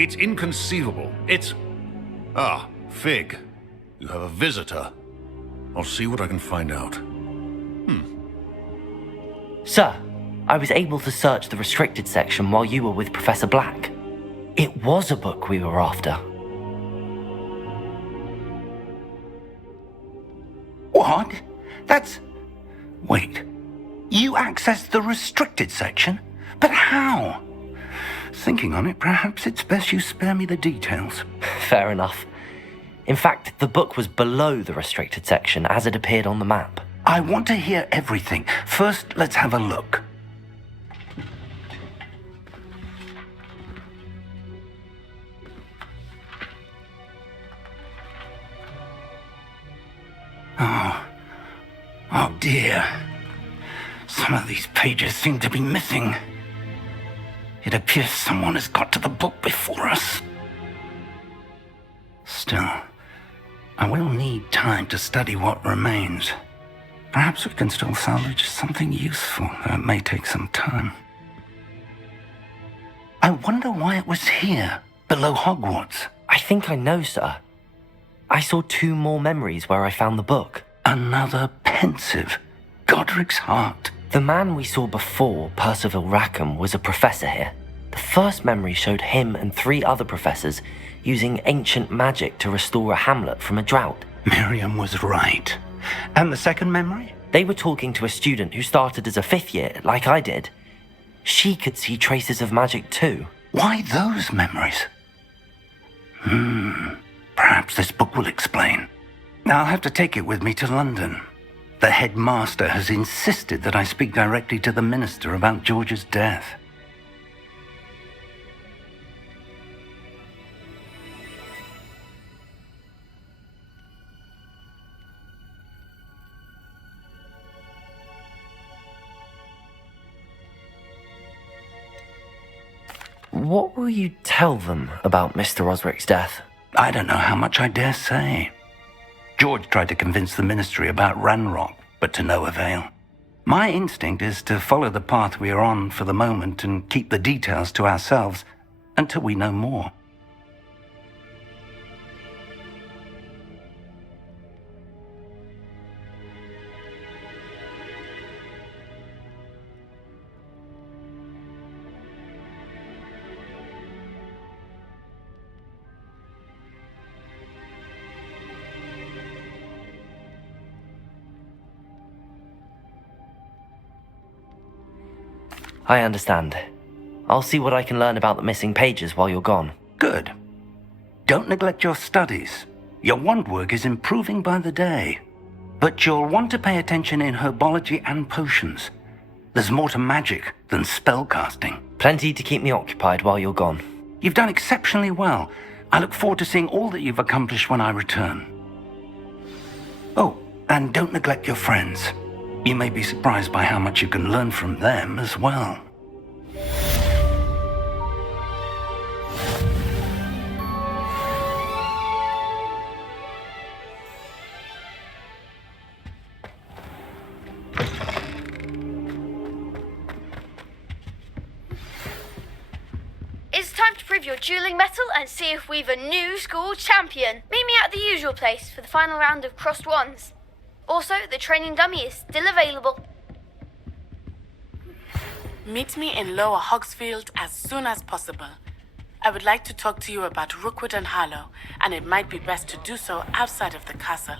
It's inconceivable. It's... Ah, Fig. You have a visitor. I'll see what I can find out. Sir, I was able to search the restricted section while you were with Professor Black. It was a book we were after. What? Wait. You accessed the restricted section? But how? Thinking on it, perhaps it's best you spare me the details. Fair enough. In fact, the book was below the restricted section as it appeared on the map. I want to hear everything. First, let's have a look. Oh dear. Some of these pages seem to be missing. It appears someone has got to the book before us. Still, I will need time to study what remains. Perhaps we can still salvage something useful, though it may take some time. I wonder why it was here, below Hogwarts. I think I know, sir. I saw 2 more memories where I found the book. Another pensive. Godric's heart. The man we saw before, Percival Rackham, was a professor here. The first memory showed him and 3 other professors using ancient magic to restore a hamlet from a drought. Miriam was right. And the second memory? They were talking to a student who started as a 5th year, like I did. She could see traces of magic too. Why those memories? Perhaps this book will explain. I'll have to take it with me to London. The headmaster has insisted that I speak directly to the minister about George's death. What will you tell them about Mr. Osric's death? I don't know how much I dare say. George tried to convince the ministry about Ranrock, but to no avail. My instinct is to follow the path we are on for the moment and keep the details to ourselves until we know more. I understand. I'll see what I can learn about the missing pages while you're gone. Good. Don't neglect your studies. Your wand work is improving by the day. But you'll want to pay attention in herbology and potions. There's more to magic than spellcasting. Plenty to keep me occupied while you're gone. You've done exceptionally well. I look forward to seeing all that you've accomplished when I return. Oh, and don't neglect your friends. You may be surprised by how much you can learn from them as well. It's time to prove your dueling mettle and see if we've a new school champion. Meet me at the usual place for the final round of crossed wands. Also, the training dummy is still available. Meet me in Lower Hogsfield as soon as possible. I would like to talk to you about Rookwood and Harlow, and it might be best to do so outside of the castle.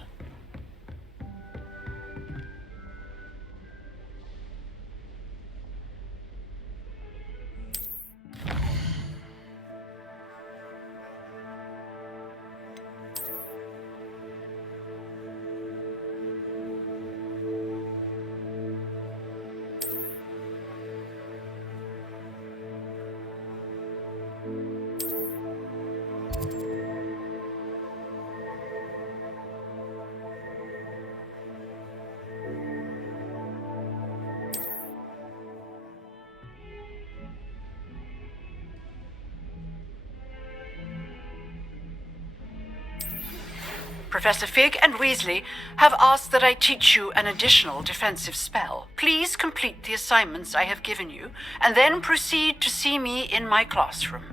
Professor Fig and Weasley have asked that I teach you an additional defensive spell. Please complete the assignments I have given you, and then proceed to see me in my classroom.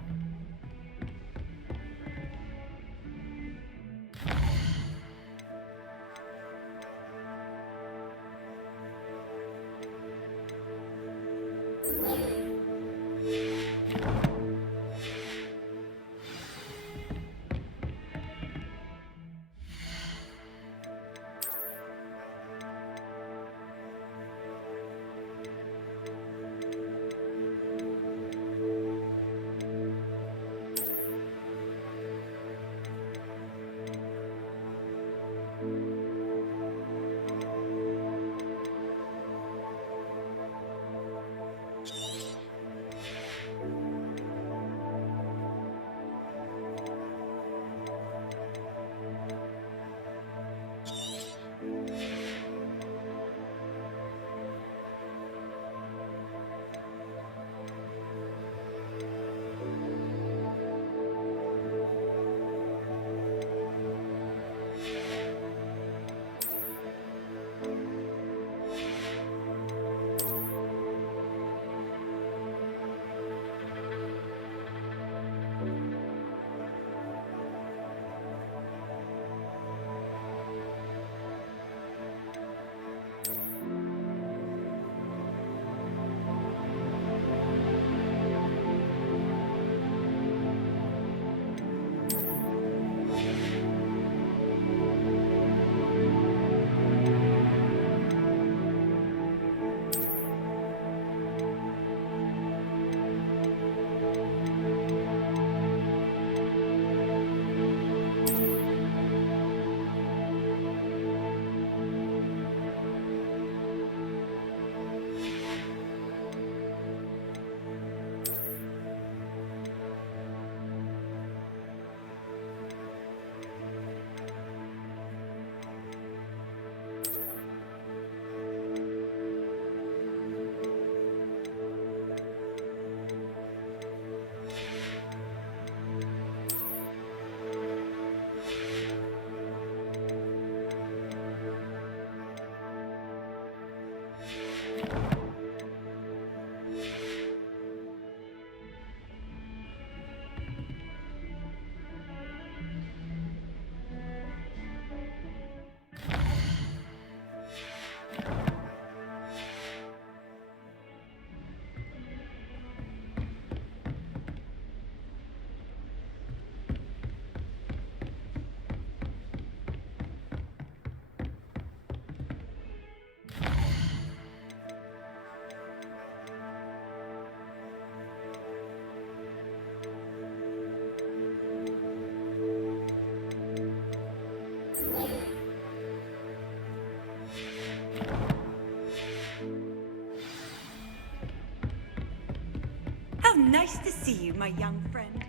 Nice to see you, my young friend.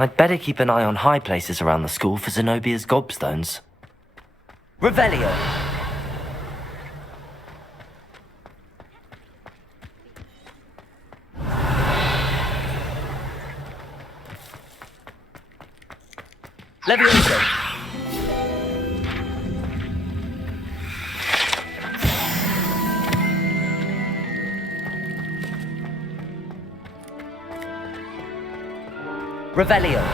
I'd better keep an eye on high places around the school for Zenobia's gobstones. Revelio! Levioso! Revelio!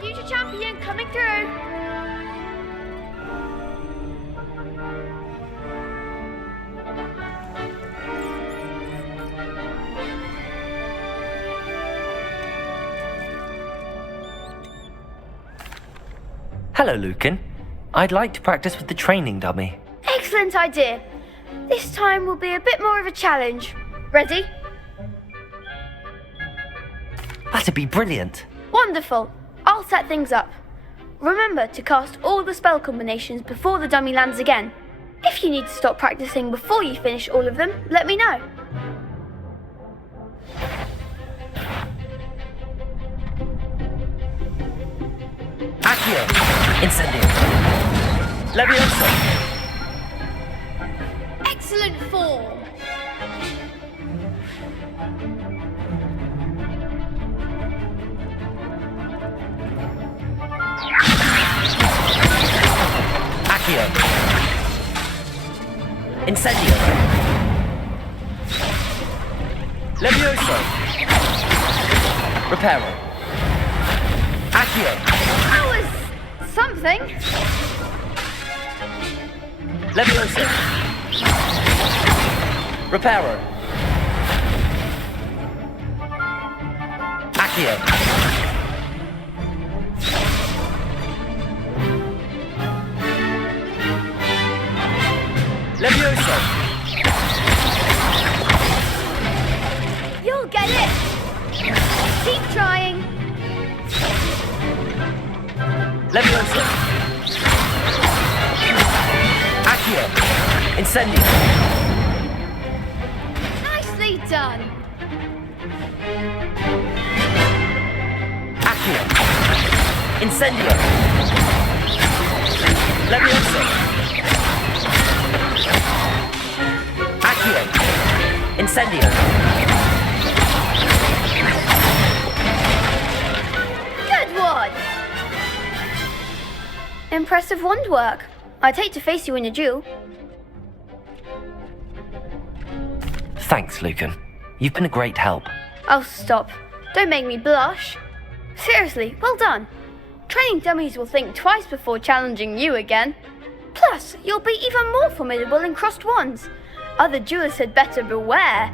Future champion coming through. Hello, Lucan. I'd like to practice with the training dummy. Excellent idea. This time will be a bit more of a challenge. Ready? That'd be brilliant. Wonderful. I'll set things up. Remember to cast all the spell combinations before the dummy lands again. If you need to stop practicing before you finish all of them, let me know. Accio! Incendio! Levioso! Excellent form. Accio! Incendio! Levioso! Reparo! Accio! That was something. Levioso! Reparo! Accio! Levioso! You'll get it. Keep trying. Levioso! Accio! Incendio! Nicely done. Accio! Incendio! Levioso! Accio! Incendio! Good one. Impressive wand work. I'd hate to face you in a duel. Thanks, Lucan. You've been a great help. Oh, stop. Don't make me blush. Seriously, well done. Training dummies will think twice before challenging you again. Plus, you'll be even more formidable in crossed wands. Other duelists had better beware.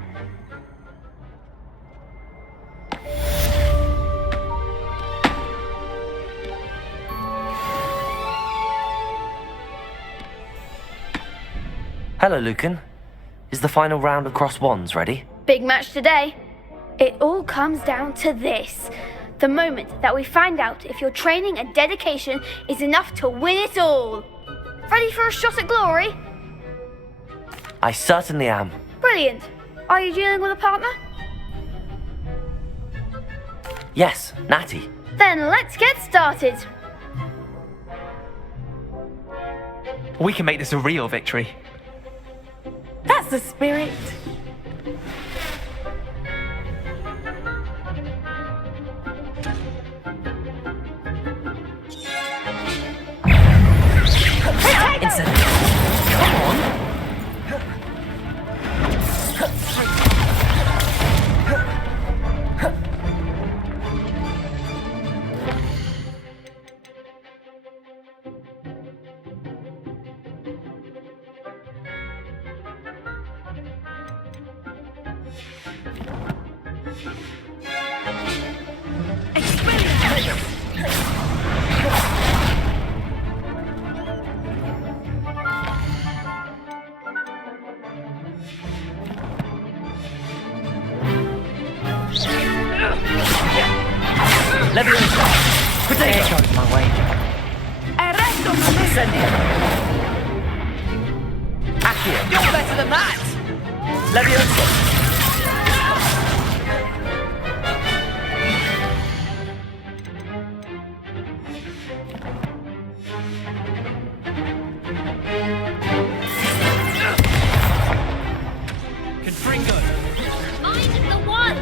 Hello, Lucan. Is the final round of cross wands ready? Big match today. It all comes down to this. The moment that we find out if your training and dedication is enough to win it all. Ready for a shot at glory? I certainly am. Brilliant. Are you dealing with a partner? Yes, Natty. Then let's get started. We can make this a real victory. That's the spirit. Incendio. Come on. Leviosa! There goes my wager. Incendio! Accio! You're better than that! Leviosa! Confringo! Mind the one!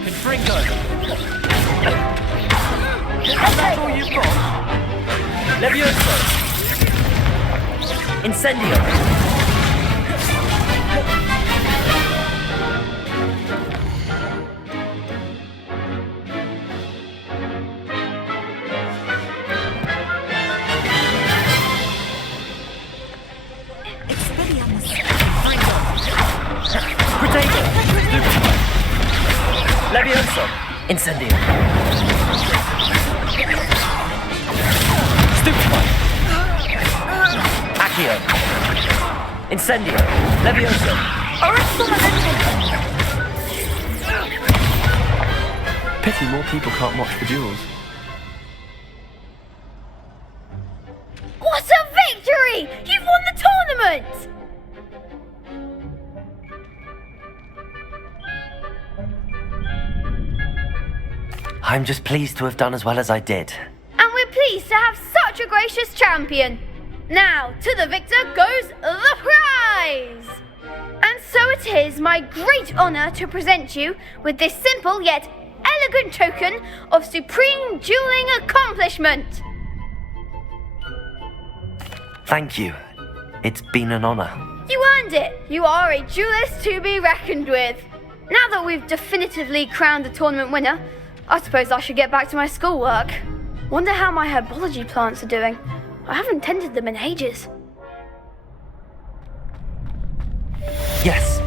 Confringo! That's all you've got? Levioso! Incendio! Protego! Levioso! Incendio! Stupefy! Accio! Incendio! Levioso! Pity more people can't watch the duels. What a victory! You've won the tournament! I'm just pleased to have done as well as I did. And we're pleased to have such a gracious champion. Now, to the victor goes the prize! And so it is my great honour to present you with this simple yet elegant token of supreme dueling accomplishment. Thank you. It's been an honour. You earned it. You are a duelist to be reckoned with. Now that we've definitively crowned the tournament winner, I suppose I should get back to my schoolwork. Wonder how my herbology plants are doing. I haven't tended them in ages. Yes.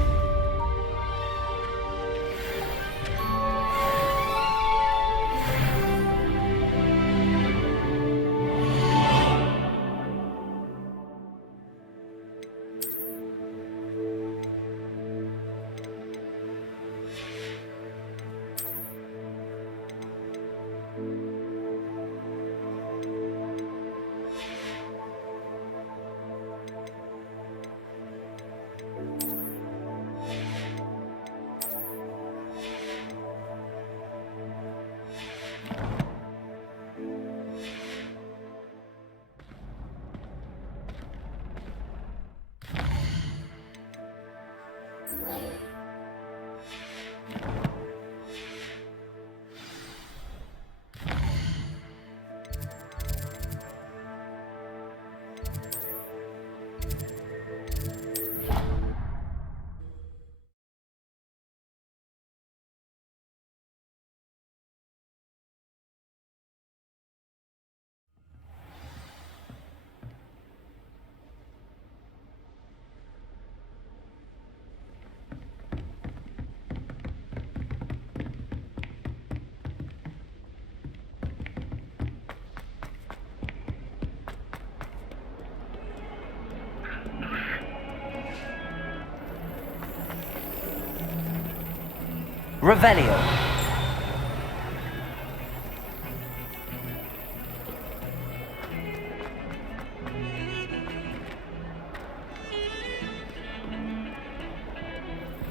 Revelio.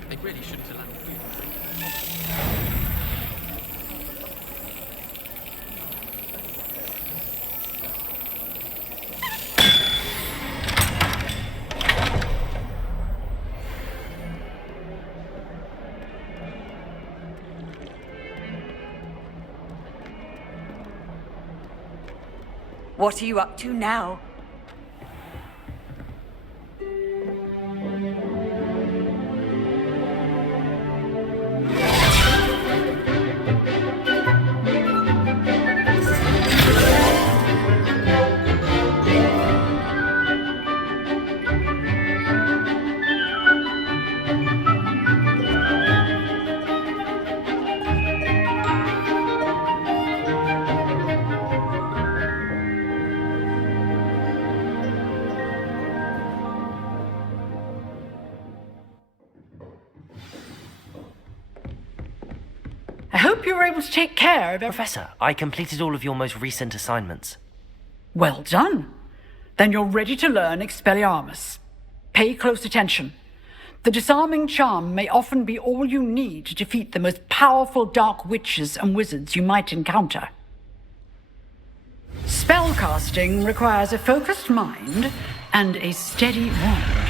They really shouldn't allow food. What are you up to now? I hope you were able to take care of everything. Professor, I completed all of your most recent assignments. Well done. Then you're ready to learn Expelliarmus. Pay close attention. The disarming charm may often be all you need to defeat the most powerful dark witches and wizards you might encounter. Spellcasting requires a focused mind and a steady wand.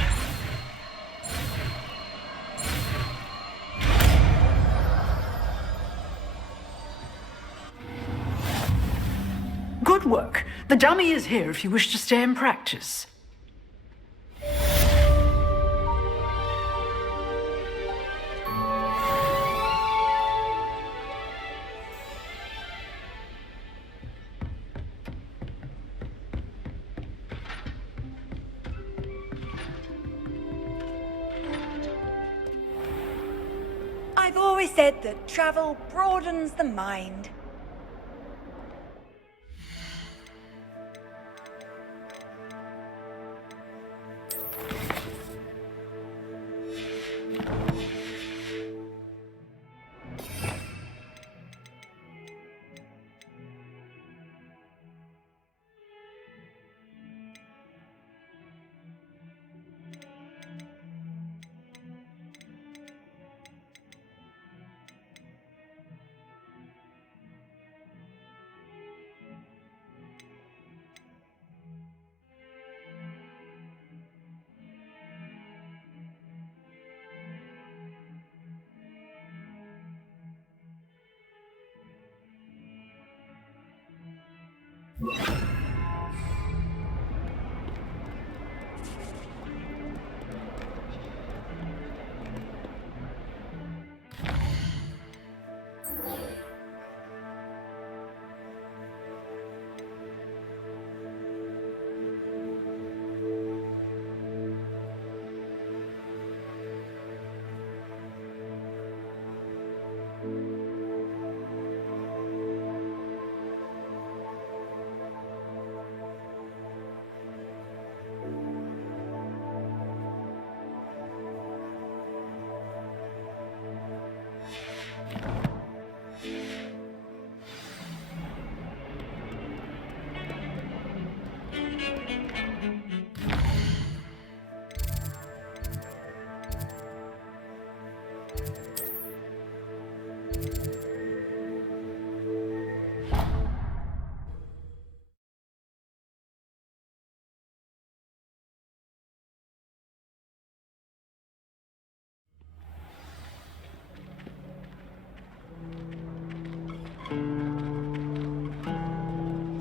Good work. The dummy is here if you wish to stay and practice. I've always said that travel broadens the mind.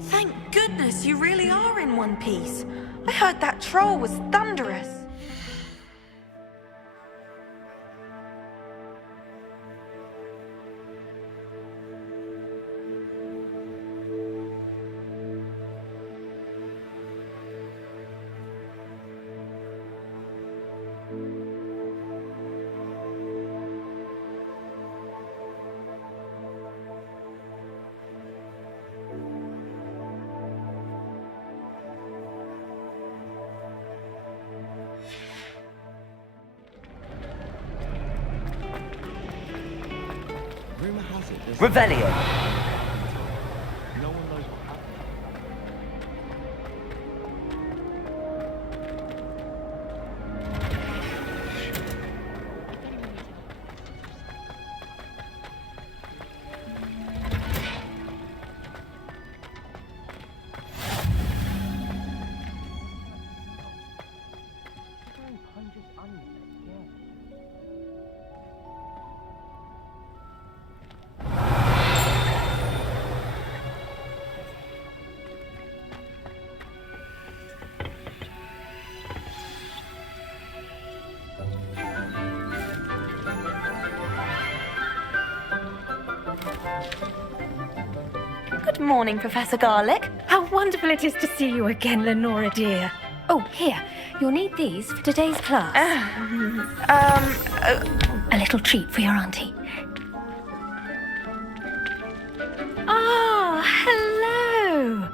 Thank goodness you really are in one piece. I heard that troll was thunderous. Revelio. Good morning, Professor Garlick. How wonderful it is to see you again, Lenora dear. Oh, here, you'll need these for today's class. A little treat for your auntie. Ah, hello.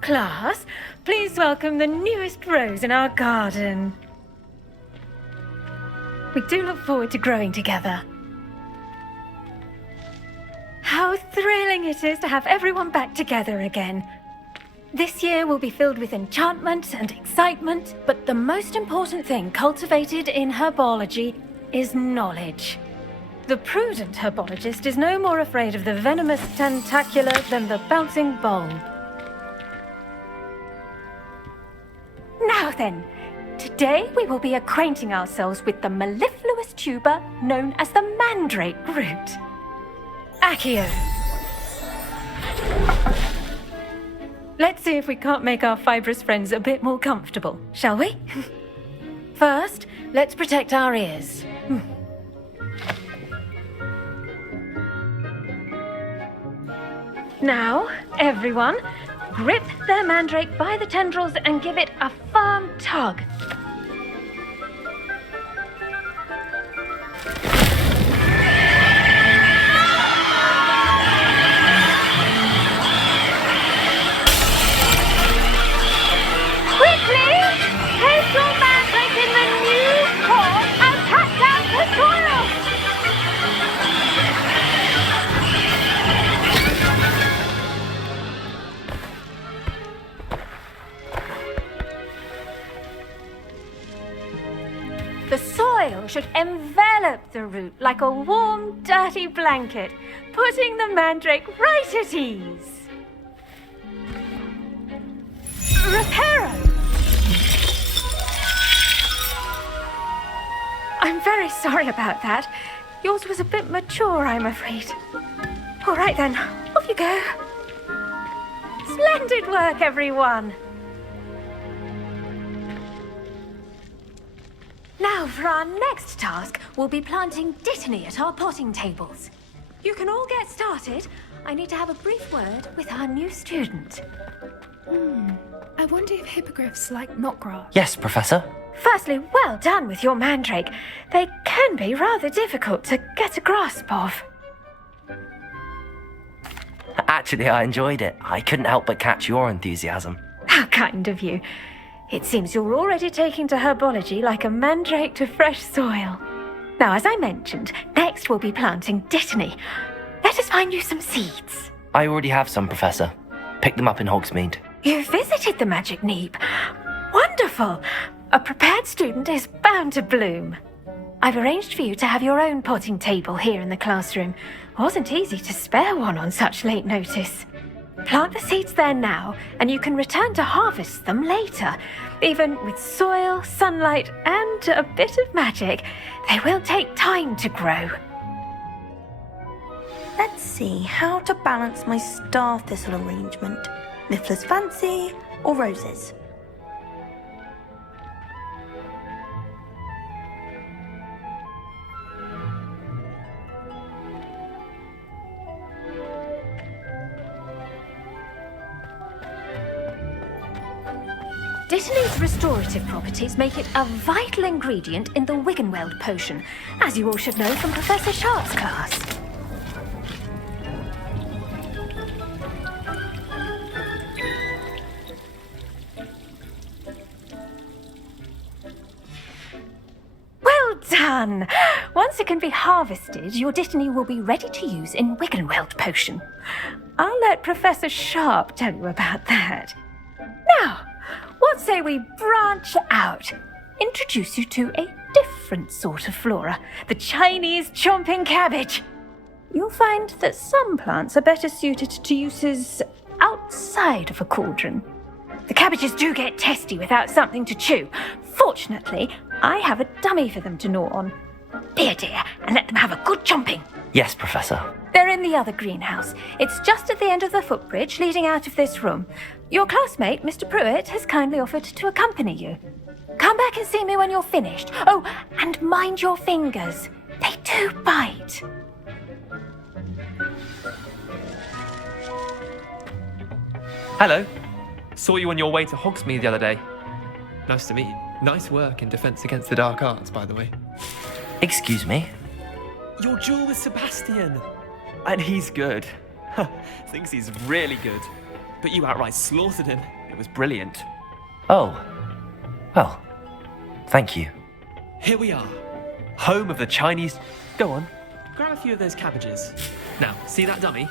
Class, please welcome the newest rose in our garden. We do look forward to growing together. How thrilling it is to have everyone back together again. This year will be filled with enchantment and excitement, but the most important thing cultivated in herbology is knowledge. The prudent herbologist is no more afraid of the venomous tentacular than the bouncing bulb. Now then, today we will be acquainting ourselves with the mellifluous tuber known as the mandrake root. Accio. Let's see if we can't make our fibrous friends a bit more comfortable, shall we? First, let's protect our ears. Now, everyone, grip their mandrake by the tendrils and give it a firm tug. The soil should envelop the root like a warm, dirty blanket, putting the mandrake right at ease. Reparo! I'm very sorry about that. Yours was a bit mature, I'm afraid. All right then, off you go. Splendid work, everyone. Now, for our next task, we'll be planting dittany at our potting tables. You can all get started. I need to have a brief word with our new student. I wonder if hippogriffs like knotgrass. Yes, Professor. Firstly, well done with your mandrake. They can be rather difficult to get a grasp of. Actually, I enjoyed it. I couldn't help but catch your enthusiasm. How kind of you. It seems you're already taking to herbology like a mandrake to fresh soil. Now, as I mentioned, next we'll be planting dittany. Let us find you some seeds. I already have some, Professor. Pick them up in Hogsmeade. You visited the Magic Neep. Wonderful. A prepared student is bound to bloom. I've arranged for you to have your own potting table here in the classroom. Wasn't easy to spare one on such late notice. Plant the seeds there now, and you can return to harvest them later. Even with soil, sunlight, and a bit of magic, they will take time to grow. Let's see how to balance my star thistle arrangement. Miffler's Fancy or roses? Dittany's restorative properties make it a vital ingredient in the Wiggenweld potion, as you all should know from Professor Sharp's class. Well done! done. Once it can be harvested, your Dittany will be ready to use in Wiggenweld potion. I'll let Professor Sharp tell you about that. Now, what say we branch out? Introduce you to a different sort of flora, the Chinese chomping cabbage. You'll find that some plants are better suited to uses outside of a cauldron. The cabbages do get testy without something to chew. Fortunately, I have a dummy for them to gnaw on. Be a dear and let them have a good chomping. Yes, Professor. They're in the other greenhouse. It's just at the end of the footbridge leading out of this room. Your classmate, Mr. Pruitt, has kindly offered to accompany you. Come back and see me when you're finished. Oh, and mind your fingers. They do bite. Hello. Saw you on your way to Hogsmeade the other day. Nice to meet you. Nice work in Defense Against the Dark Arts, by the way. Excuse me? Your duel with Sebastian. And he's good. Thinks he's really good. But you outright slaughtered him. It was brilliant. Oh. Well, thank you. Here we are. Home of the Chinese... Go on. Grab a few of those cabbages. Now, see that dummy?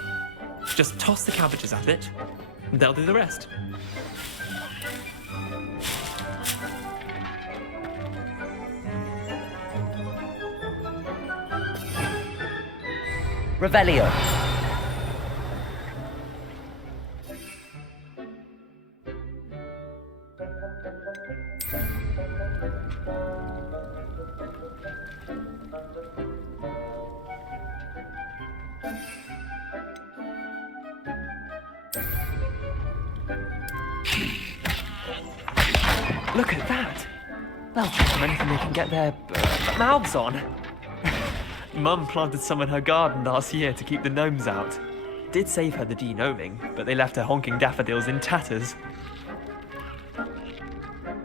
Just toss the cabbages at it. And they'll do the rest. Revelio. Look at that. They'll drink from anything they can get their mouths on. Mum planted some in her garden last year to keep the gnomes out. Did save her the de-gnoming, but they left her honking daffodils in tatters.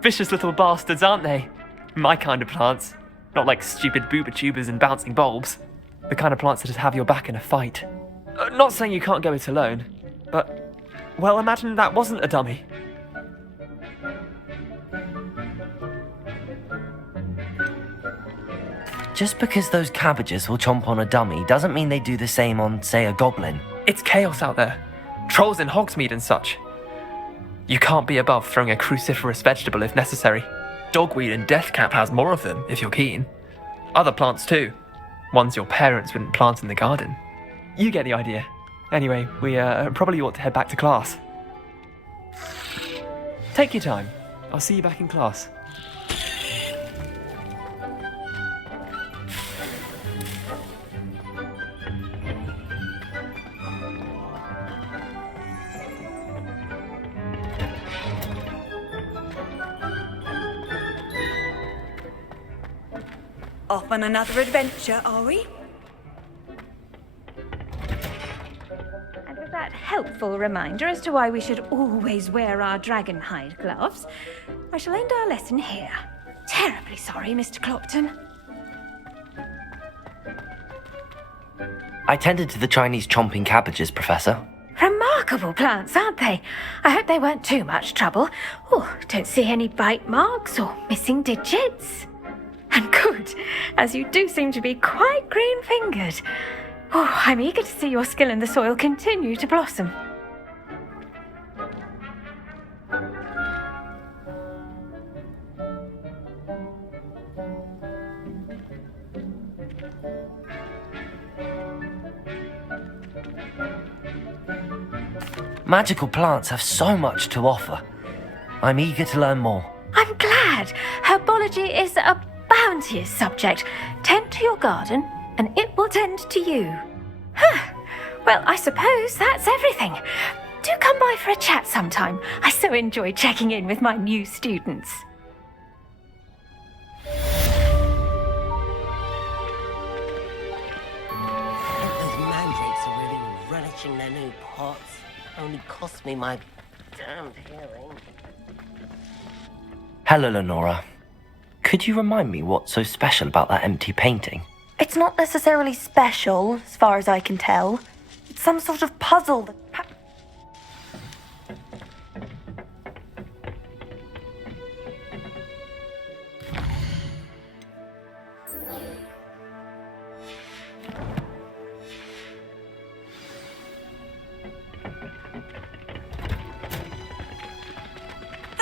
Vicious little bastards, aren't they? My kind of plants. Not like stupid booba tubers and bouncing bulbs. The kind of plants that'd have your back in a fight. Not saying you can't go it alone, but... Well, imagine that wasn't a dummy. Just because those cabbages will chomp on a dummy doesn't mean they do the same on, say, a goblin. It's chaos out there. Trolls in Hogsmeade and such. You can't be above throwing a cruciferous vegetable if necessary. Dogweed and deathcap has more of them, if you're keen. Other plants too. Ones your parents wouldn't plant in the garden. You get the idea. Anyway, we probably ought to head back to class. Take your time. I'll see you back in class. Off on another adventure, are we? And with that helpful reminder as to why we should always wear our dragon hide gloves, I shall end our lesson here. Terribly sorry, Mr. Clopton. I tended to the Chinese chomping cabbages, Professor. Remarkable plants, aren't they? I hope they weren't too much trouble. Oh, don't see any bite marks or missing digits. And good, as you do seem to be quite green-fingered. Oh, I'm eager to see your skill in the soil continue to blossom. Magical plants have so much to offer. I'm eager to learn more. I'm glad. Herbology is a bounteous subject. Tend to your garden, and it will tend to you. Well, I suppose that's everything. Do come by for a chat sometime. I so enjoy checking in with my new students. Those mandrakes are really relishing their new pots. Only cost me my damned hearing. Hello, Lenora. Could you remind me what's so special about that empty painting? It's not necessarily special, as far as I can tell. It's some sort of puzzle that...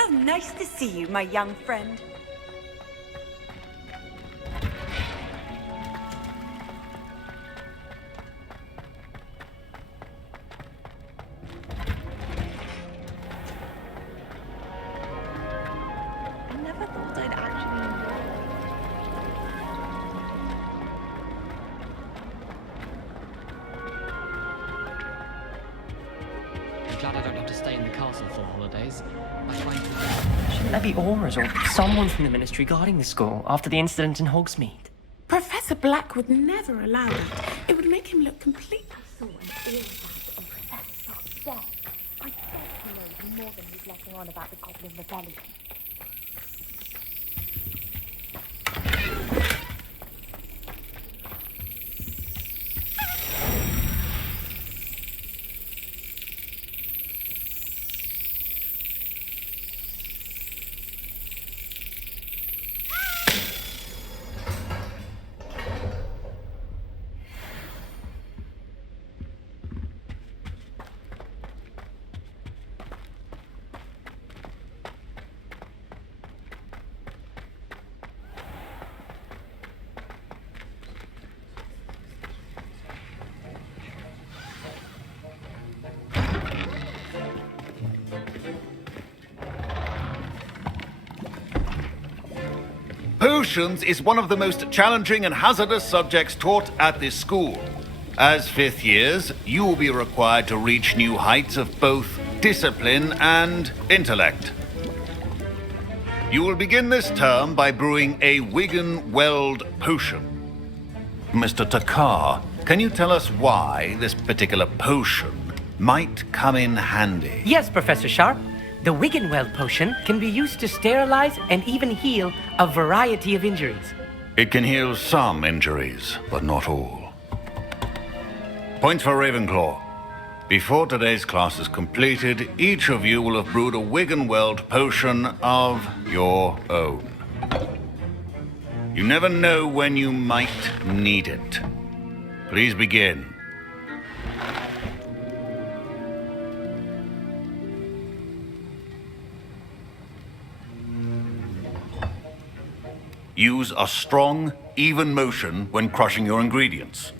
How nice to see you, my young friend. I never thought I'd actually enjoy it. I'm glad I don't have to stay in the castle for holidays. I find Shouldn't there be auras or someone from the ministry guarding the school after the incident in Hogsmeade? Professor Black would never allow that. It would make him look complete. I saw an ear about on Professor Scott's death. I bet he knows more than he's letting on about the Goblin Rebellion. Potions is one of the most challenging and hazardous subjects taught at this school. As fifth years, you will be required to reach new heights of both discipline and intellect. You will begin this term by brewing a Wigan-Weld potion. Mr. Takar, can you tell us why this particular potion might come in handy? Yes, Professor Sharp. The Wiggenweld potion can be used to sterilize and even heal a variety of injuries. It can heal some injuries, but not all. Points for Ravenclaw. Before today's class is completed, each of you will have brewed a Wiggenweld potion of your own. You never know when you might need it. Please begin. Use a strong, even motion when crushing your ingredients.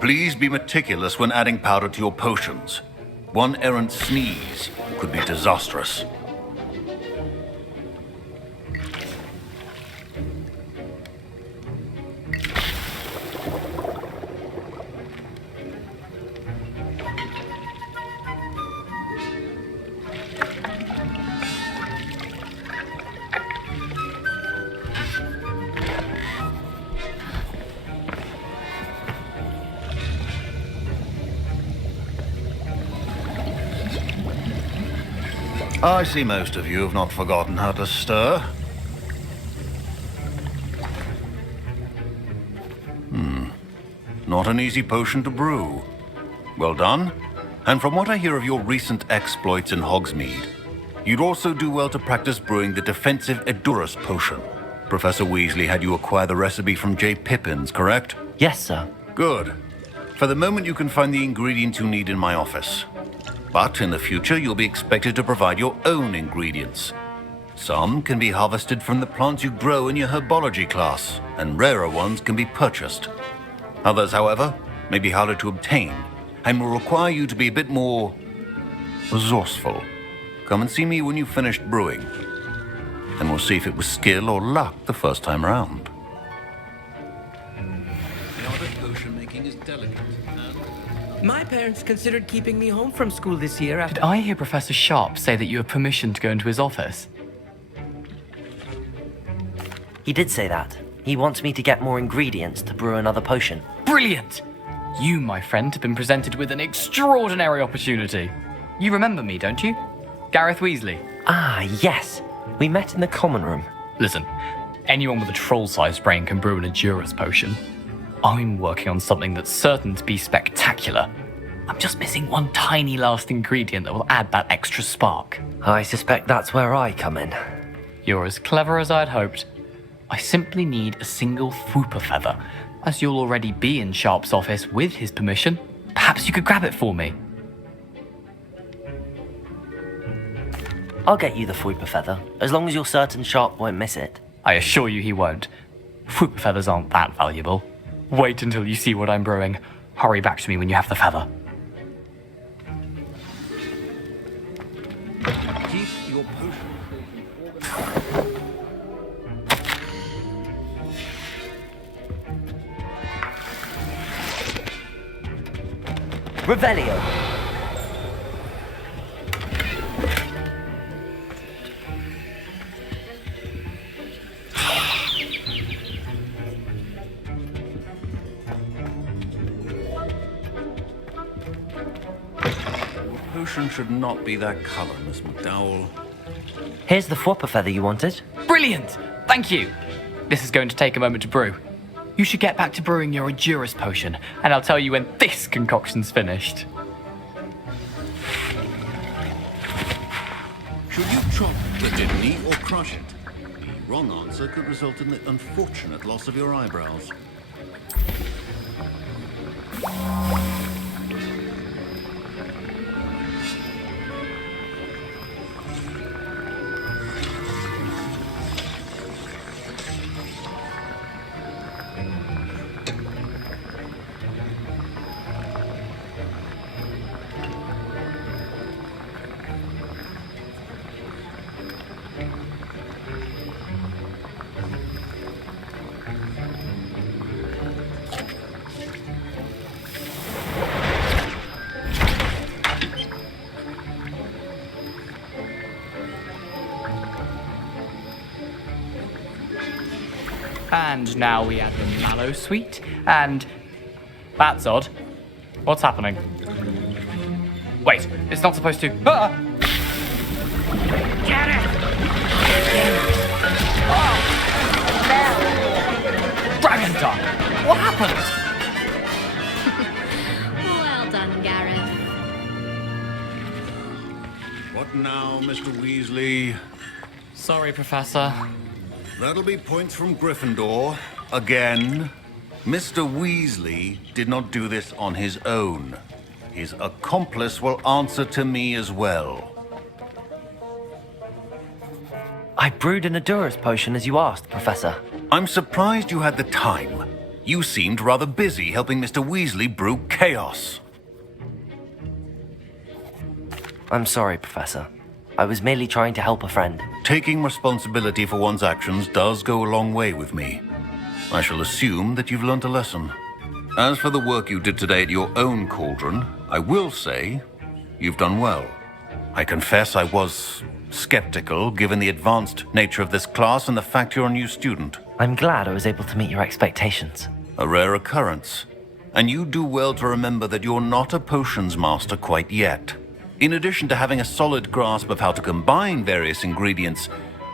Please be meticulous when adding powder to your potions. One errant sneeze could be disastrous. I see most of you have not forgotten how to stir. Not an easy potion to brew. Well done. And from what I hear of your recent exploits in Hogsmeade, you'd also do well to practice brewing the defensive Edurus potion. Professor Weasley had you acquire the recipe from J. Pippins, correct? Yes, sir. Good. For the moment, you can find the ingredients you need in my office. But in the future, you'll be expected to provide your own ingredients. Some can be harvested from the plants you grow in your herbology class, and rarer ones can be purchased. Others, however, may be harder to obtain, and will require you to be a bit more resourceful. Come and see me when you've finished brewing, and we'll see if it was skill or luck the first time around. The art of potion making is delicate. My parents considered keeping me home from school this year after... Did I hear Professor Sharp say that you have permission to go into his office? He did say that. He wants me to get more ingredients to brew another potion. Brilliant! You, my friend, have been presented with an extraordinary opportunity. You remember me, don't you? Gareth Weasley. Ah, yes. We met in the common room. Listen, anyone with a troll-sized brain can brew an Edurus potion. I'm working on something that's certain to be spectacular. I'm just missing one tiny last ingredient that will add that extra spark. I suspect that's where I come in. You're as clever as I'd hoped. I simply need a single Fwooper feather. As you'll already be in Sharp's office with his permission, perhaps you could grab it for me. I'll get you the Fuipa feather, as long as you're certain Sharp won't miss it. I assure you he won't. Fuipa feathers aren't that valuable. Wait until you see what I'm brewing. Hurry back to me when you have the feather. Keep your potion. Revelio. Your potion should not be that color, Miss McDowell. Here's the Fuipa feather you wanted. Brilliant! Thank you! This is going to take a moment to brew. You should get back to brewing your Endurus potion, and I'll tell you when this concoction's finished. Should you chop the didney or crush it? The wrong answer could result in the unfortunate loss of your eyebrows. And now we add the mallow sweet, and... That's odd. What's happening? Wait, it's not supposed to... Ah! Get it! Dragon tongue! What happened? Well done, Gareth. What now, Mr. Weasley? Sorry, Professor. That'll be points from Gryffindor. Again. Mr. Weasley did not do this on his own. His accomplice will answer to me as well. I brewed an Endurus potion as you asked, Professor. I'm surprised you had the time. You seemed rather busy helping Mr. Weasley brew chaos. I'm sorry, Professor. I was merely trying to help a friend. Taking responsibility for one's actions does go a long way with me. I shall assume that you've learnt a lesson. As for the work you did today at your own cauldron, I will say you've done well. I confess I was skeptical given the advanced nature of this class and the fact you're a new student. I'm glad I was able to meet your expectations. A rare occurrence. And you do well to remember that you're not a potions master quite yet. In addition to having a solid grasp of how to combine various ingredients,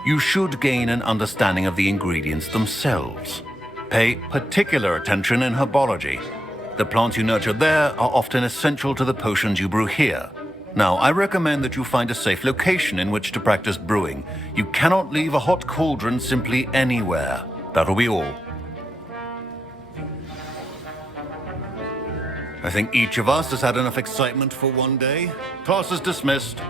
you should gain an understanding of the ingredients themselves. Pay particular attention in herbology. The plants you nurture there are often essential to the potions you brew here. Now, I recommend that you find a safe location in which to practice brewing. You cannot leave a hot cauldron simply anywhere. That'll be all. I think each of us has had enough excitement for one day. Class is dismissed.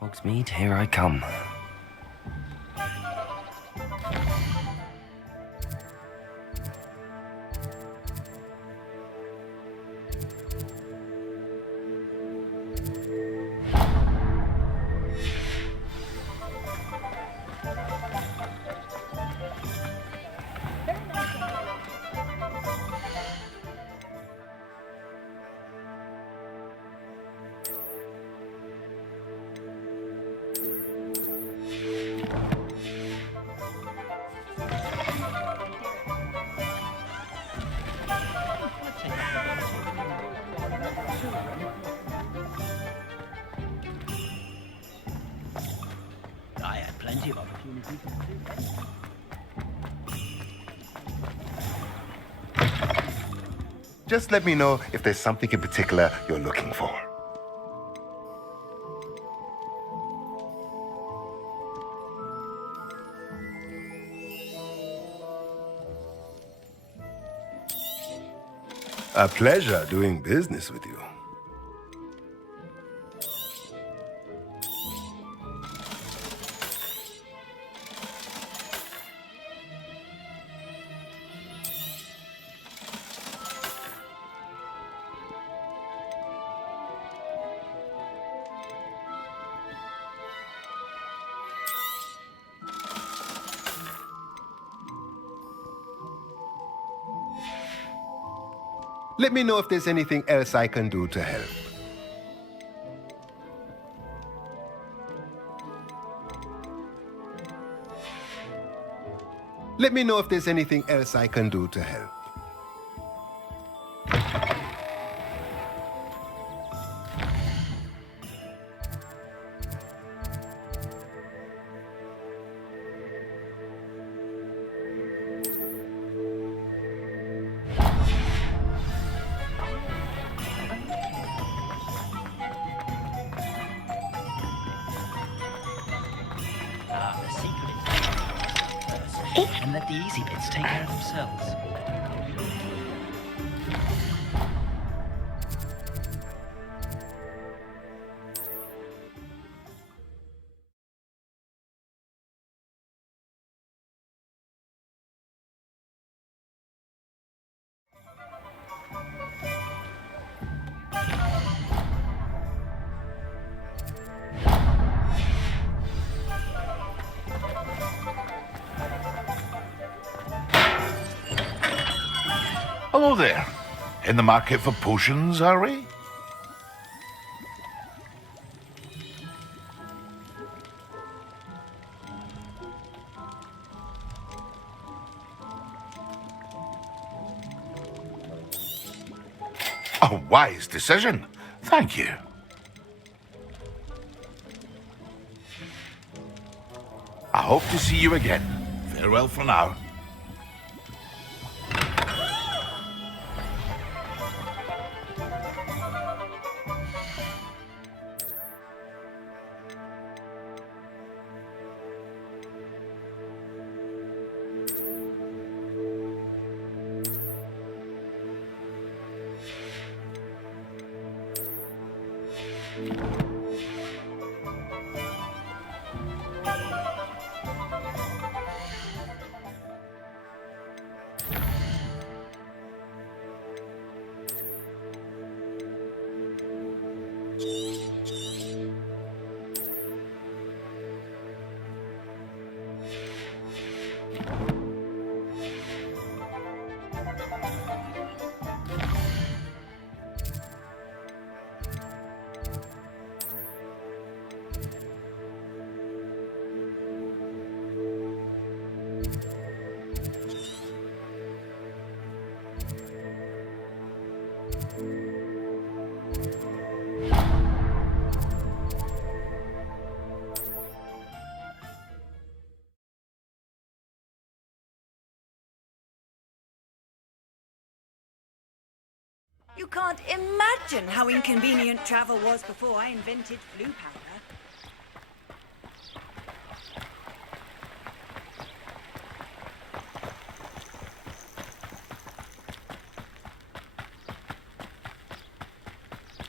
Hogsmeade, here I come. I had plenty of opportunity to do that. Just let me know if there's something in particular you're looking for. A pleasure doing business with you. Let me know if there's anything else I can do to help. Let me know if there's anything else I can do to help. The secret is first, and let the easy bits take care of themselves. Hello there. In the market for potions, are we? A wise decision. Thank you. I hope to see you again. Farewell for now. You can't imagine how inconvenient travel was before I invented blue powder.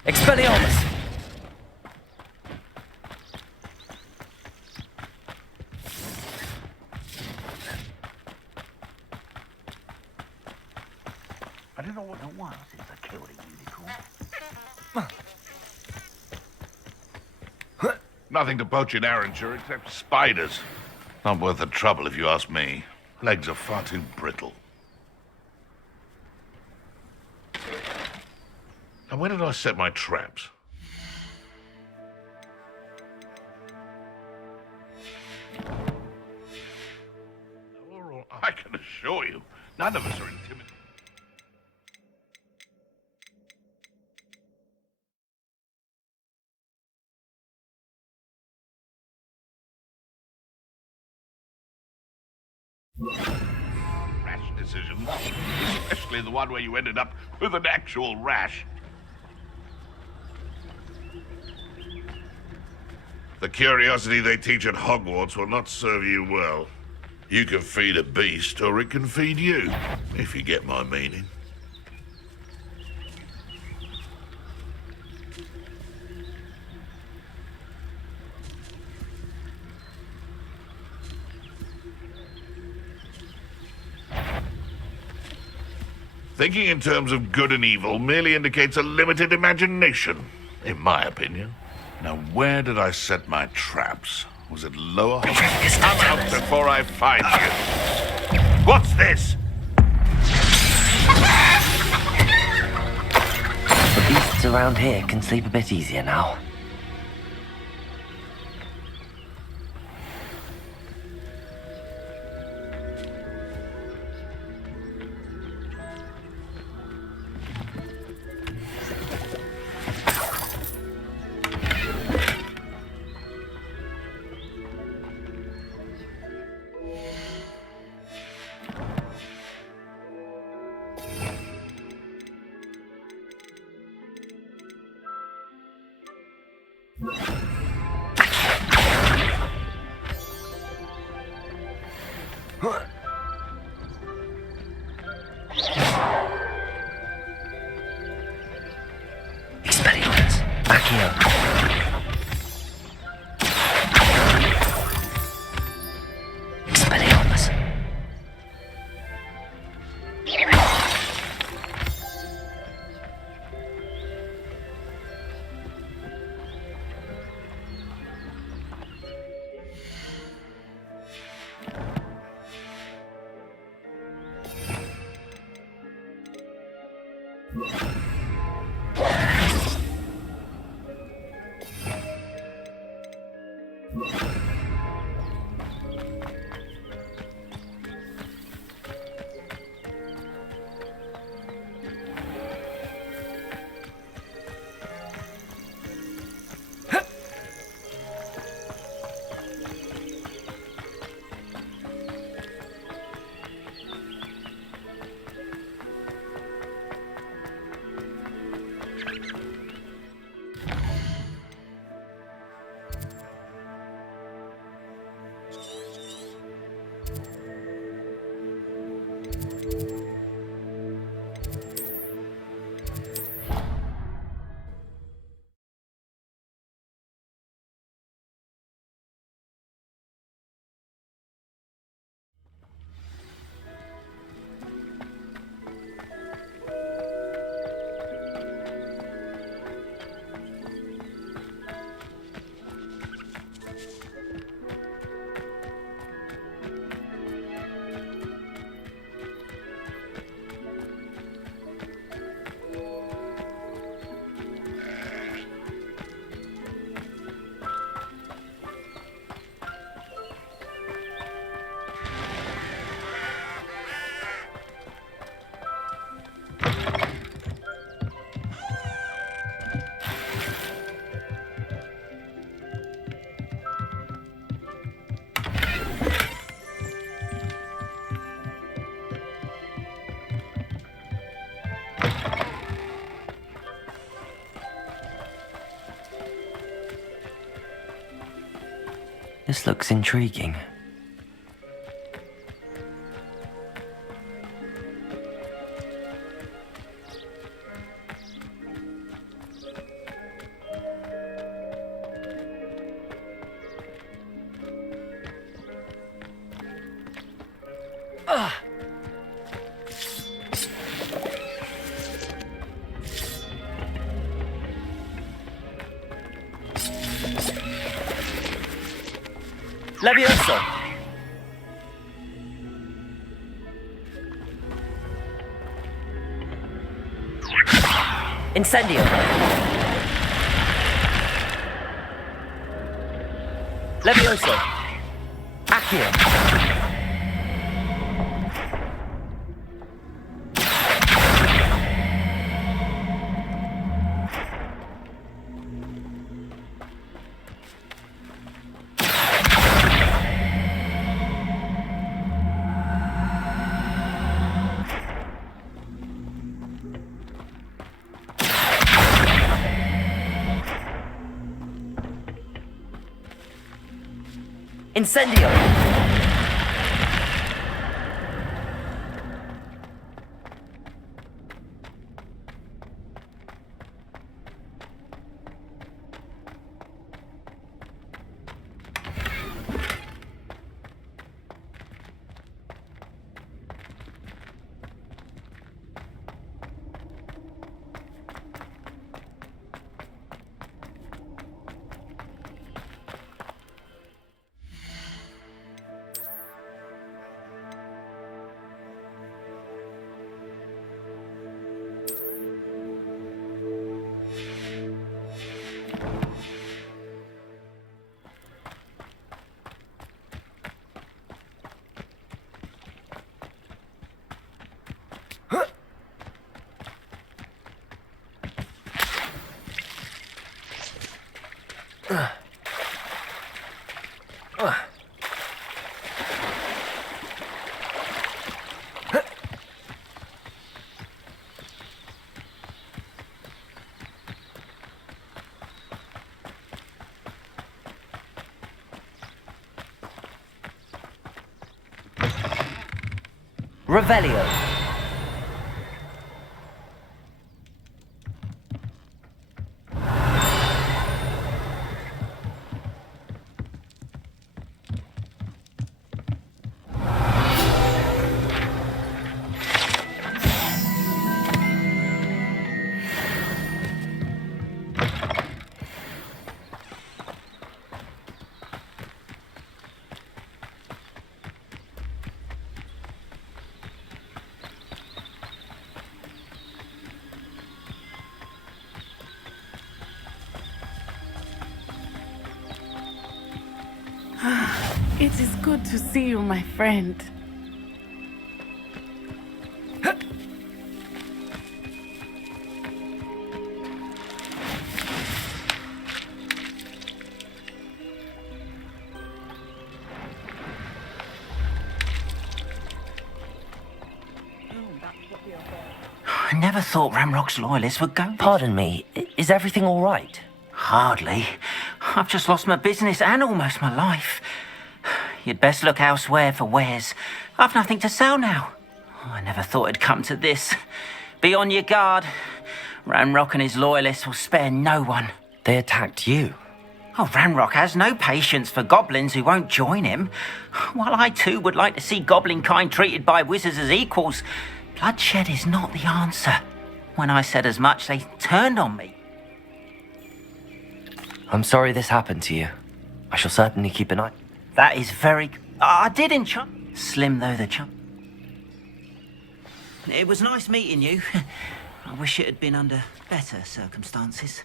Expelliarmus! I don't know what it was since I killed a unicorn. Nothing to poach in Arranshire except spiders. Not worth the trouble if you ask me. Legs are far too brittle. Now, where did I set my traps? I can assure you, none of us are intimidated. decisions, especially the one where you ended up with an actual rash. The curiosity they teach at Hogwarts will not serve you well. You can feed a beast, or it can feed you, if you get my meaning. Thinking in terms of good and evil merely indicates a limited imagination, in my opinion. Now, where did I set my traps? Was it lower? Come out before I find you. What's this? The beasts around here can sleep a bit easier now. Expelliarmus, Accio. Expelliarmus. This looks intriguing. Levioso! Incendio! Levioso! Accio! Incendio! Revelio. It is good to see you, my friend. I never thought Ranrock's loyalists would go. Pardon me, is everything all right? Hardly. I've just lost my business and almost my life. You'd best look elsewhere for wares. I've nothing to sell now. I never thought it'd come to this. Be on your guard. Ranrock and his loyalists will spare no one. They attacked you. Oh, Ranrock has no patience for goblins who won't join him. While I too would like to see goblin kind treated by wizards as equals, bloodshed is not the answer. When I said as much, they turned on me. I'm sorry this happened to you. I shall certainly keep an eye. That is very... I did enchant. Slim though the chump. It was nice meeting you. I wish it had been under better circumstances.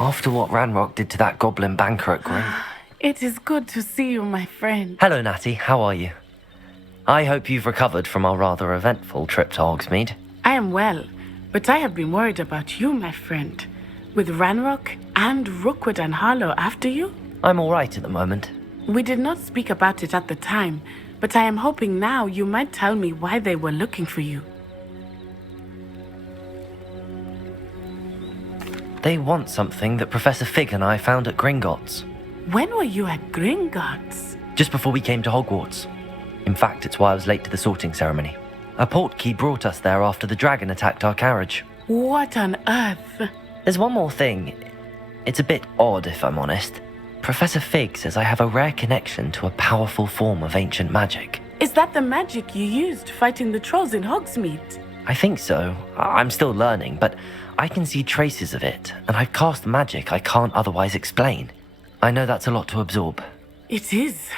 After what Ranrock did to that goblin banker at Green... It is good to see you, my friend. Hello, Natty. How are you? I hope you've recovered from our rather eventful trip to Hogsmeade. I am well, but I have been worried about you, my friend. With Ranrock and Rookwood and Harlow after you? I'm all right at the moment. We did not speak about it at the time, but I am hoping now you might tell me why they were looking for you. They want something that Professor Fig and I found at Gringotts. When were you at Gringotts? Just before we came to Hogwarts. In fact, it's why I was late to the sorting ceremony. A portkey brought us there after the dragon attacked our carriage. What on earth? There's one more thing. It's a bit odd, if I'm honest. Professor Fig says I have a rare connection to a powerful form of ancient magic. Is that the magic you used fighting the trolls in Hogsmeade? I think so. I'm still learning, but I can see traces of it, and I've cast magic I can't otherwise explain. I know that's a lot to absorb. It is.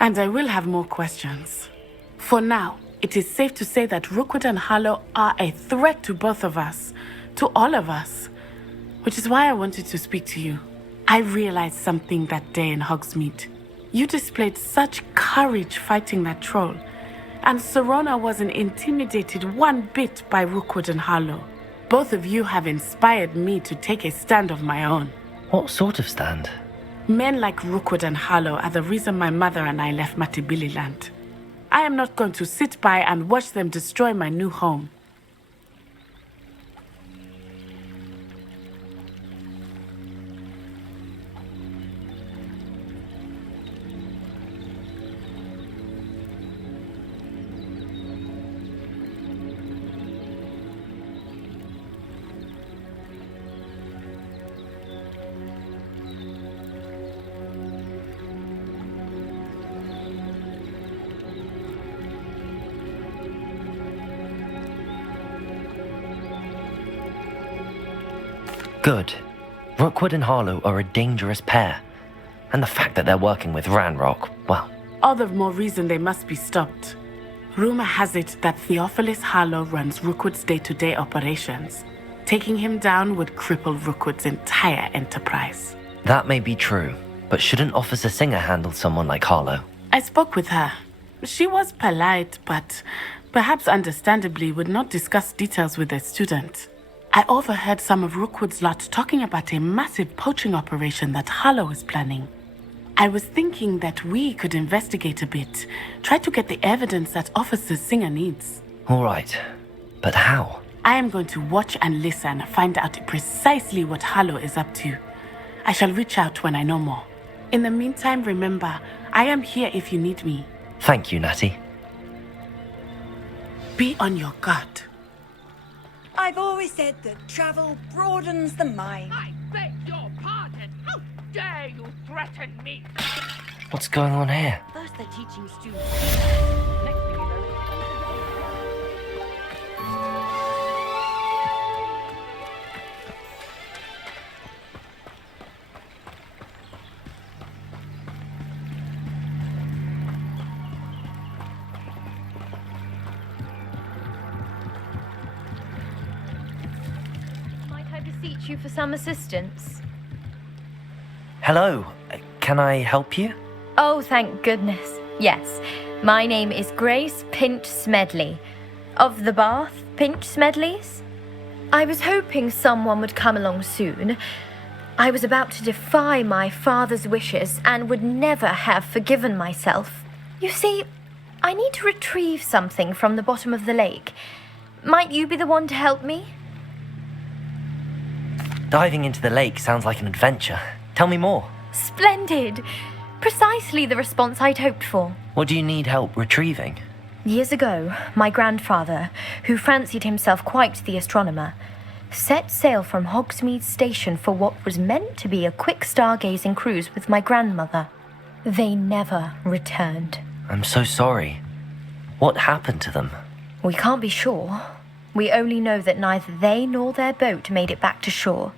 And I will have more questions. For now, it is safe to say that Rookwood and Harlow are a threat to both of us, to all of us, which is why I wanted to speak to you. I realized something that day in Hogsmeade. You displayed such courage fighting that troll, and Serona wasn't intimidated one bit by Rookwood and Harlow. Both of you have inspired me to take a stand of my own. What sort of stand? Men like Rookwood and Harlow are the reason my mother and I left Matibililand. I am not going to sit by and watch them destroy my new home. Good. Rookwood and Harlow are a dangerous pair. And the fact that they're working with Ranrock, well... All the more reason they must be stopped. Rumor has it that Theophilus Harlow runs Rookwood's day-to-day operations. Taking him down would cripple Rookwood's entire enterprise. That may be true, but shouldn't Officer Singer handle someone like Harlow? I spoke with her. She was polite, but perhaps understandably would not discuss details with a student. I overheard some of Rookwood's lot talking about a massive poaching operation that Harlow is planning. I was thinking that we could investigate a bit, try to get the evidence that Officer Singer needs. All right, but how? I am going to watch and listen, find out precisely what Harlow is up to. I shall reach out when I know more. In the meantime, remember, I am here if you need me. Thank you, Natty. Be on your guard. I've always said that travel broadens the mind. I beg your pardon. How dare you threaten me? What's going on here? First they're teaching students. Next thing you know, you for some assistance? Hello, can I help you? Oh, thank goodness. Yes, my name is Grace Pinch Smedley, of the Bath Pinch Smedleys. I was hoping someone would come along soon. I was about to defy my father's wishes and would never have forgiven myself. You see, I need to retrieve something from the bottom of the lake. Might you be the one to help me? Diving into the lake sounds like an adventure. Tell me more. Splendid! Precisely the response I'd hoped for. What do you need help retrieving? Years ago, my grandfather, who fancied himself quite the astronomer, set sail from Hogsmeade Station for what was meant to be a quick stargazing cruise with my grandmother. They never returned. I'm so sorry. What happened to them? We can't be sure. We only know that neither they nor their boat made it back to shore.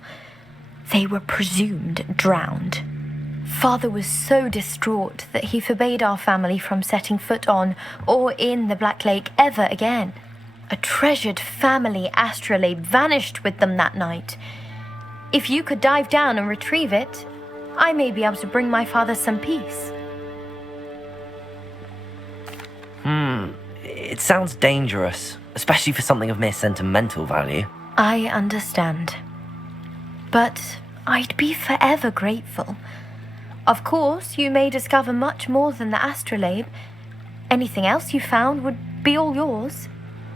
They were presumed drowned. Father was so distraught that he forbade our family from setting foot on or in the Black Lake ever again. A treasured family astrolabe vanished with them that night. If you could dive down and retrieve it, I may be able to bring my father some peace. It sounds dangerous, especially for something of mere sentimental value. I understand. But I'd be forever grateful. Of course, you may discover much more than the astrolabe. Anything else you found would be all yours.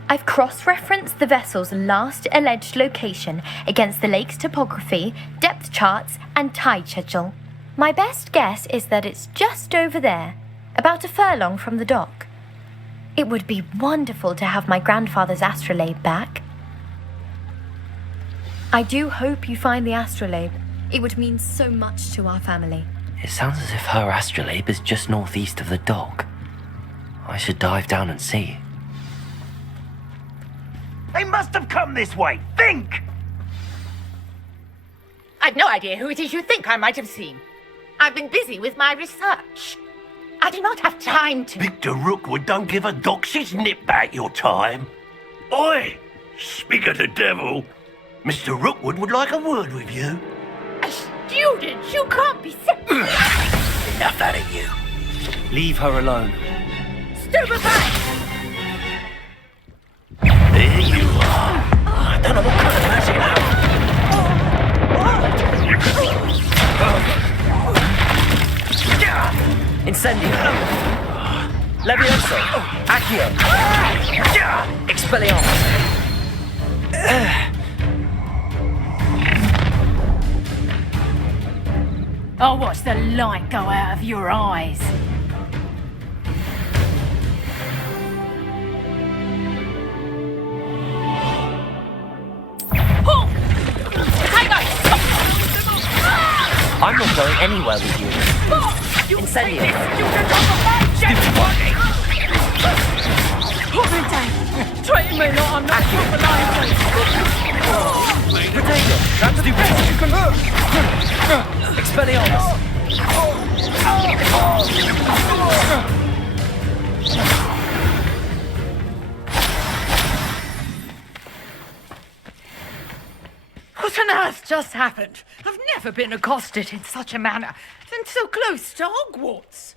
I've cross-referenced the vessel's last alleged location against the lake's topography, depth charts, and tide schedule. My best guess is that it's just over there, about a furlong from the dock. It would be wonderful to have my grandfather's astrolabe back. I do hope you find the astrolabe. It would mean so much to our family. It sounds as if her astrolabe is just northeast of the dock. I should dive down and see. They must have come this way. Think! I've no idea who it is you think I might have seen. I've been busy with my research. I do not have time to... Victor Rookwood don't give a doxy's nip back your time. Oi! Speak of the devil. Mr. Rookwood would like a word with you. A student? You can't be... Enough out of you. Leave her alone. Stupefy! There you are. I don't know what kind of magic that... Incendio. Levioso. Accio. Expelliarmus. I'll watch the light go out of your eyes. I'm not going anywhere with you. Incendio. Traitor me not, I'm not Potato. That's the best you can hurt. Expelliarmus. What on earth just happened? I've never been accosted in such a manner, and so close to Hogwarts.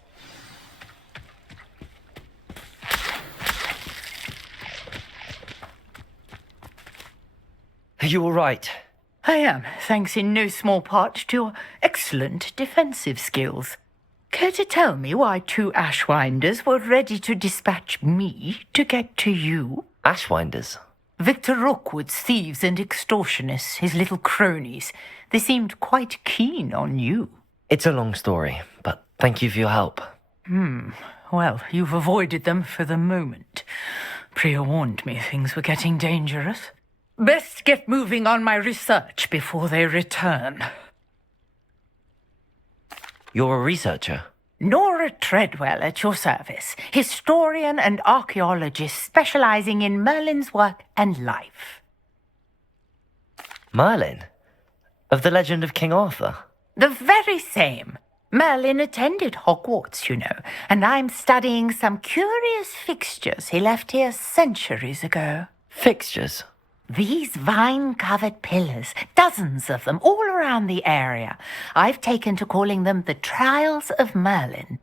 Are you all right? I am, thanks in no small part to your excellent defensive skills. Care to tell me why 2 Ashwinders were ready to dispatch me to get to you? Ashwinders? Victor Rookwood's thieves and extortionists, his little cronies. They seemed quite keen on you. It's a long story, but thank you for your help. Well, you've avoided them for the moment. Priya warned me things were getting dangerous. Best get moving on my research before they return. You're a researcher? Nora Treadwell at your service, historian and archaeologist specializing in Merlin's work and life. Merlin? Of the legend of King Arthur? The very same. Merlin attended Hogwarts, you know, and I'm studying some curious fixtures he left here centuries ago. Fixtures? These vine-covered pillars, dozens of them, all around the area. I've taken to calling them the Trials of Merlin.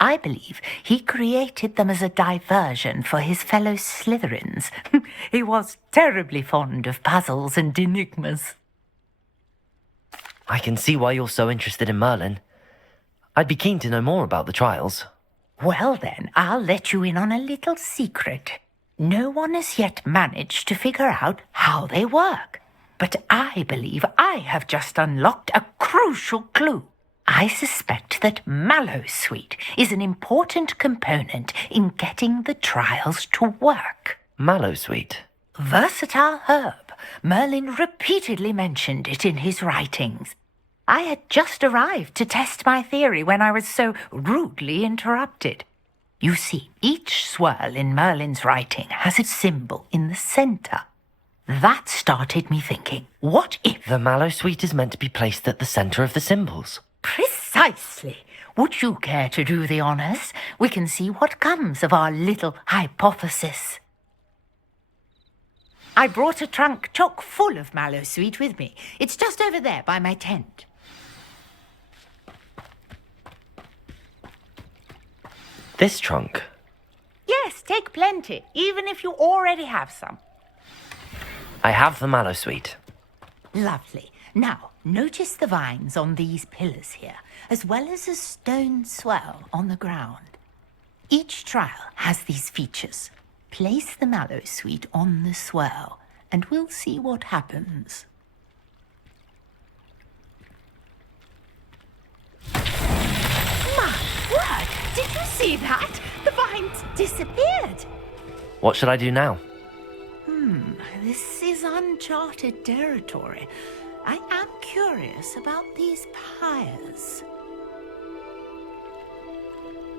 I believe he created them as a diversion for his fellow Slytherins. He was terribly fond of puzzles and enigmas. I can see why you're so interested in Merlin. I'd be keen to know more about the trials. Well then, I'll let you in on a little secret. No one has yet managed to figure out how they work. But I believe I have just unlocked a crucial clue. I suspect that Mallowsweet is an important component in getting the trials to work. Mallowsweet? Versatile herb. Merlin repeatedly mentioned it in his writings. I had just arrived to test my theory when I was so rudely interrupted. You see, each swirl in Merlin's writing has a symbol in the centre. That started me thinking, what if... The Mallowsweet is meant to be placed at the centre of the symbols. Precisely. Would you care to do the honours? We can see what comes of our little hypothesis. I brought a trunk chock full of Mallowsweet with me. It's just over there by my tent. This trunk? Yes, take plenty, even if you already have some. I have the Mallowsweet. Lovely. Now, notice the vines on these pillars here, as well as a stone swell on the ground. Each trial has these features. Place the Mallowsweet on the swirl, and we'll see what happens. My word! Did you see that? The vines disappeared. What should I do now? This is uncharted territory. I am curious about these pyres.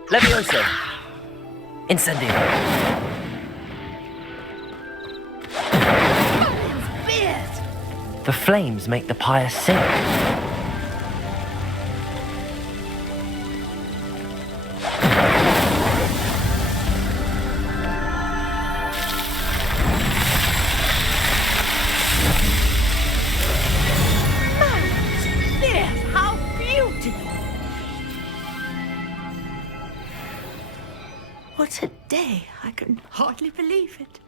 Levioso! Incendio! Beard! The flames make the pyre sing. What a day! I can hardly believe it.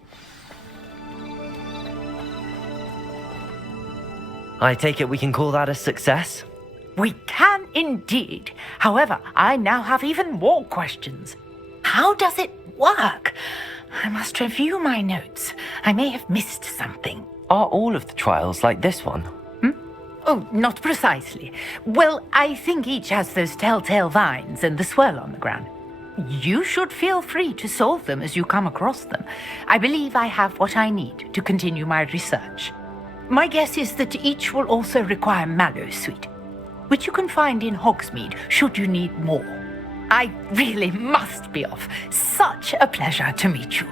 I take it we can call that a success? We can Indeed. However, I now have even more questions. How does it work? I must review my notes. I may have missed something. Are all of the trials like this one? Oh, not precisely. Well, I think each has those telltale vines and the swirl on the ground. You should feel free to solve them as you come across them. I believe I have what I need to continue my research. My guess is that each will also require mallow sweet, which you can find in Hogsmeade should you need more. I really must be off. Such a pleasure to meet you.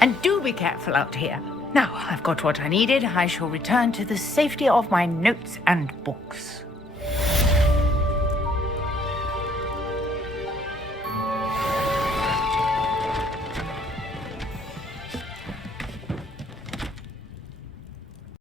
And do be careful out here. Now I've got what I needed. I shall return to the safety of my notes and books.